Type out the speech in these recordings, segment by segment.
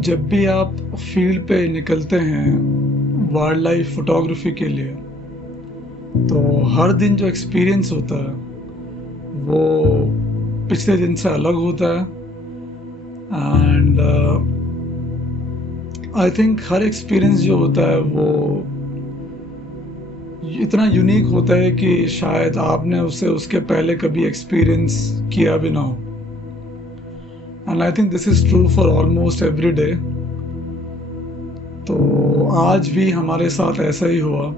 जब भी आप फील्ड पे निकलते हैं वाइल्ड लाइफ फोटोग्राफी के लिए, तो हर दिन जो एक्सपीरियंस होता है वो पिछले दिन से अलग होता है। And I think her experience जो होता है वो इतना यूनिक होता है कि शायद आपने उसे उसके पहले कभी एक्सपीरियंस किया भी ना हो। And I think this is true for almost every day. तो आज भी हमारे साथ ऐसा ही हुआ।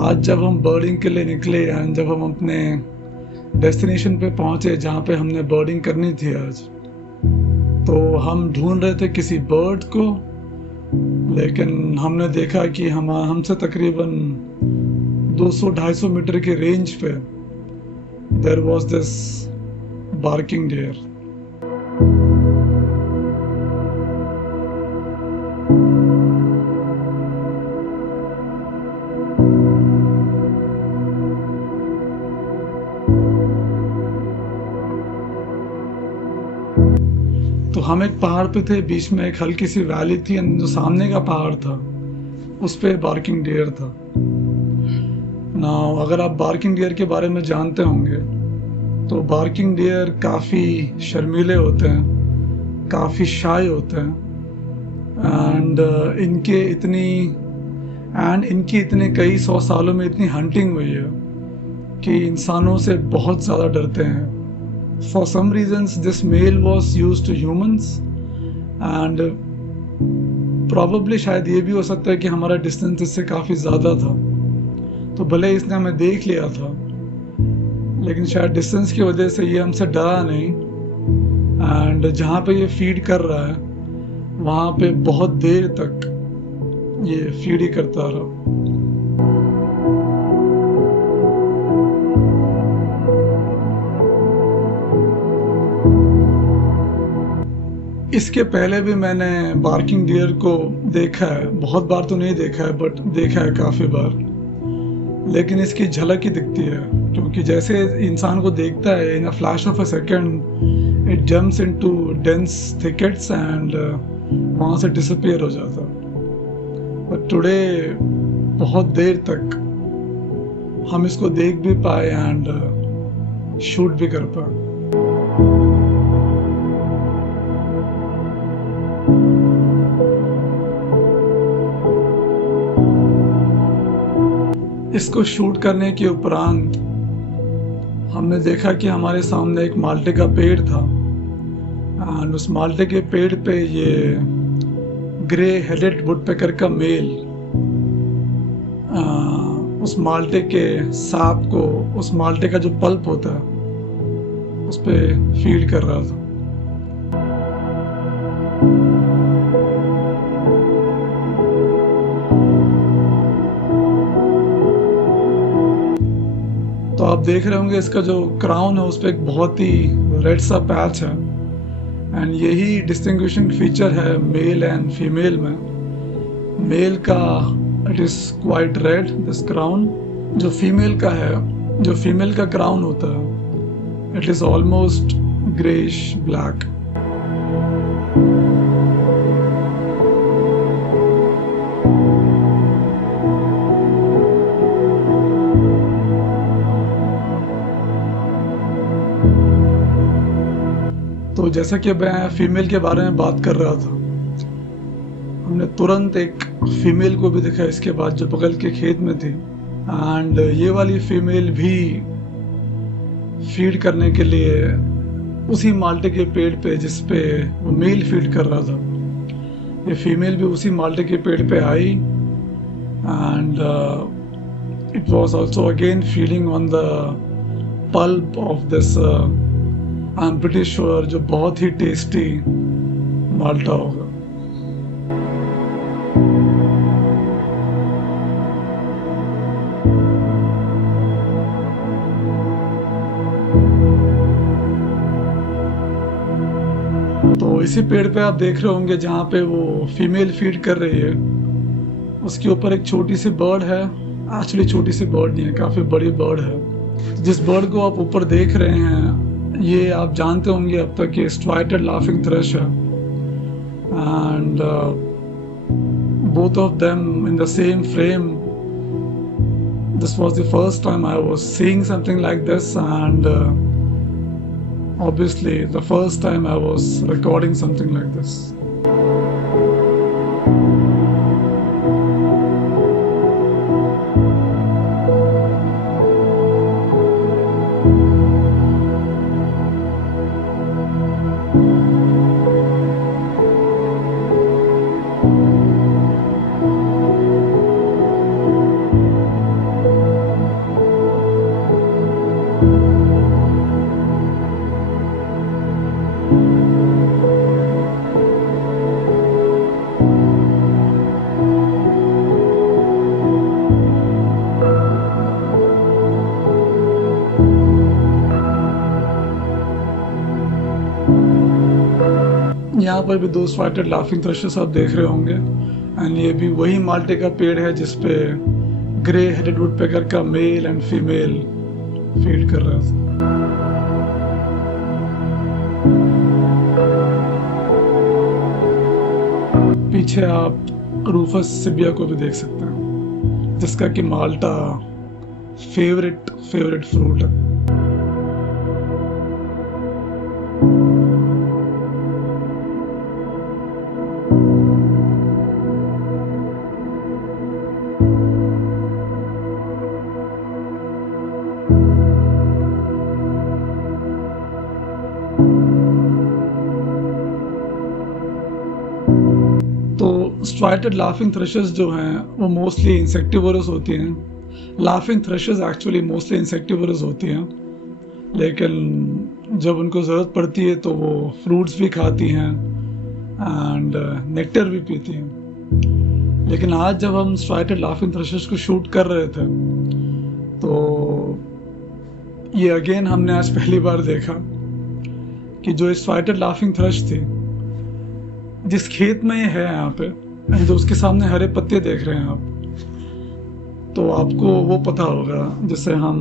आज जब हम बर्डिंग के लिए निकले एंड जब हम अपने डेस्टिनेशन पे पहुंचे जहाँ पे हमने बर्डिंग करनी थी आज, तो हम ढूंढ रहे थे किसी बर्ड को, लेकिन हमने देखा कि हमसे तकरीबन 200-250 मीटर के रेंज पे there was this barking deer. तो हम एक पहाड़ पे थे, बीच में एक हल्की सी वैली थी, जो सामने का पहाड़ था उस पे बार्किंग डियर था ना। अगर आप बार्किंग डियर के बारे में जानते होंगे तो बार्किंग डियर काफ़ी शर्मीले होते हैं, काफ़ी शाय होते हैं। एंड इनकी इतने कई 100 सालों में इतनी हंटिंग हुई है कि इंसानों से बहुत ज़्यादा डरते हैं। For some reasons this male was used to humans and probably शायद ये भी हो सकता है कि हमारा डिस्टेंस इससे काफ़ी ज़्यादा था, तो भले इसने हमें देख लिया था लेकिन शायद डिस्टेंस की वजह से ये हमसे डरा नहीं। एंड जहाँ पे ये फीड कर रहा है वहाँ पे बहुत देर तक ये फीड ही करता रहा। इसके पहले भी मैंने बार्किंग डियर को देखा है, बहुत बार तो नहीं देखा है बट देखा है काफ़ी बार, लेकिन इसकी झलक ही दिखती है क्योंकि जैसे इंसान को देखता है, in a flash of a second it jumps into dense thickets and वहाँ से डिसअपीयर हो जाता। बट टुडे बहुत देर तक हम इसको देख भी पाए एंड शूट भी कर पाए। इसको शूट करने के उपरांत हमने देखा कि हमारे सामने एक माल्टे का पेड़ था और उस माल्टे के पेड़ पे ये ग्रे हेडेड वुडपेकर का मेल उस माल्टे के सांप को, उस माल्टे का जो पल्प होता है उस पे फीड कर रहा था। तो आप देख रहे होंगे इसका जो क्राउन है उस पर एक बहुत ही रेड सा पैच है एंड यही डिस्टिंग्विशिंग फीचर है मेल एंड फीमेल में। मेल का it is quite read this crown, जो फीमेल का है, जो फीमेल का क्राउन होता है it is almost greyish black. तो जैसा कि मैं फीमेल के बारे में बात कर रहा था, हमने तुरंत एक फीमेल को भी देखा इसके बाद जो बगल के खेत में थी। एंड ये वाली फीमेल भी फीड करने के लिए उसी माल्टे के पेड़ पे जिस पे वो मेल फीड कर रहा था, ये फीमेल भी उसी माल्टे के पेड़ पे I and it was also again feeding on the pulp of this I am pretty sure जो बहुत ही टेस्टी माल्टा होगा। तो इसी पेड़ पे आप देख रहे होंगे जहाँ पे वो फीमेल फीड कर रही है, उसके ऊपर एक छोटी सी बर्ड है। एक्चुअली छोटी सी बर्ड नहीं है, काफ़ी बड़ी बर्ड है। जिस बर्ड को आप ऊपर देख रहे हैं ये आप जानते होंगे अब तक, ये स्ट्राइटेड लाफिंग थ्रश है and both of them in the same frame. This was the first time I was seeing something like this, and obviously the first time I was recording something like this. यहाँ पर भी 2 spotted laughing थ्रशेस आप देख रहे होंगे, and ये भी वही माल्टे का पेड़ है जिसपे ग्रे हेडेड वुडपेकर का मेल एंड फीमेल फीड कर रहा था। पीछे आप रूफस सिबिया को भी देख सकते हैं, जिसका कि माल्टा फेवरेट फ्रूट है। स्ट्राइटेड लाफिंग थ्रशेस जो हैं वो मोस्टली इंसेक्टिवोरस होती हैं। लाफिंग थ्रशेस एक्चुअली मोस्टली इंसेक्टिवोरस होती हैं, लेकिन जब उनको ज़रूरत पड़ती है तो वो फ्रूट्स भी खाती हैं एंड नेक्टर भी पीती हैं। लेकिन आज जब हम स्ट्राइटेड लाफिंग थ्रशेस को शूट कर रहे थे तो ये अगेन हमने आज पहली बार देखा कि जो स्ट्राइटेड लाफिंग थ्रश थी, जिस खेत में ये है यहाँ पे, जो उसके सामने हरे पत्ते देख रहे हैं आप, तो आपको वो पता होगा जिसे हम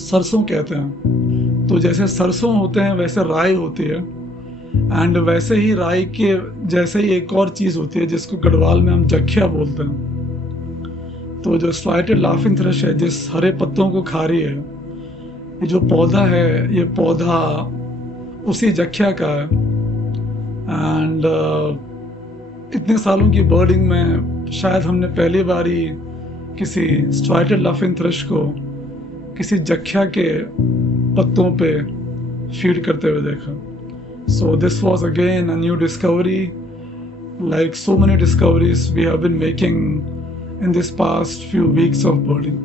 सरसों कहते हैं। तो जैसे सरसों होते हैं वैसे राई होती है, एंड वैसे ही राई के जैसे ही एक और चीज़ होती है जिसको गढ़वाल में हम जख्या बोलते हैं। तो जो स्ट्राइटेड लाफिंग थ्रश है जिस हरे पत्तों को खा रही है, ये जो पौधा है, ये पौधा उसी जख्या का है। एंड इतने सालों की बर्डिंग में शायद हमने पहली बार ही किसी स्ट्राइटेड लाफिंग थ्रश को किसी जख्या के पत्तों पे फीड करते हुए देखा। So this was again a new discovery, like so many discoveries we have been making in this past few weeks of birding.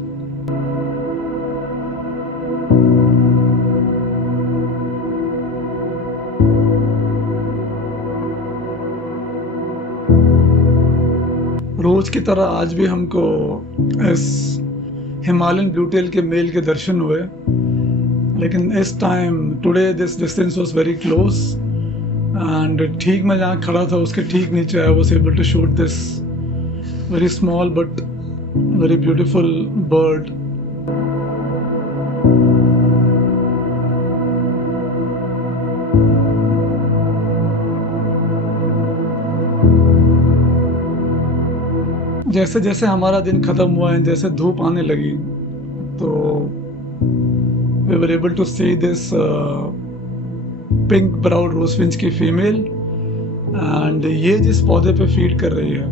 रोज की तरह आज भी हमको इस हिमालयन ब्लू टेल के मेल के दर्शन हुए, लेकिन इस time today this distance was very close, and ठीक मैं जहाँ खड़ा था उसके ठीक नीचे I was able to shoot this very small but very beautiful bird. जैसे जैसे हमारा दिन ख़त्म हुआ है, जैसे धूप आने लगी, तो we were able to see this pink browed rosefinch की फीमेल, एंड ये जिस पौधे पे फीड कर रही है,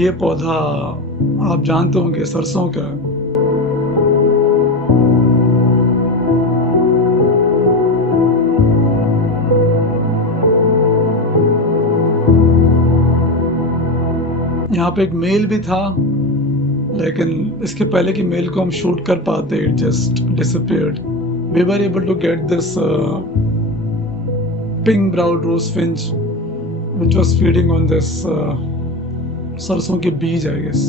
ये पौधा आप जानते होंगे सरसों का है। यहाँ पे एक मेल भी था, लेकिन इसके पहले कि मेल को हम शूट कर पाते, it just disappeared. We were able to get this pink browed rosefinch which was feeding on this सरसों के बीज, आई गेस।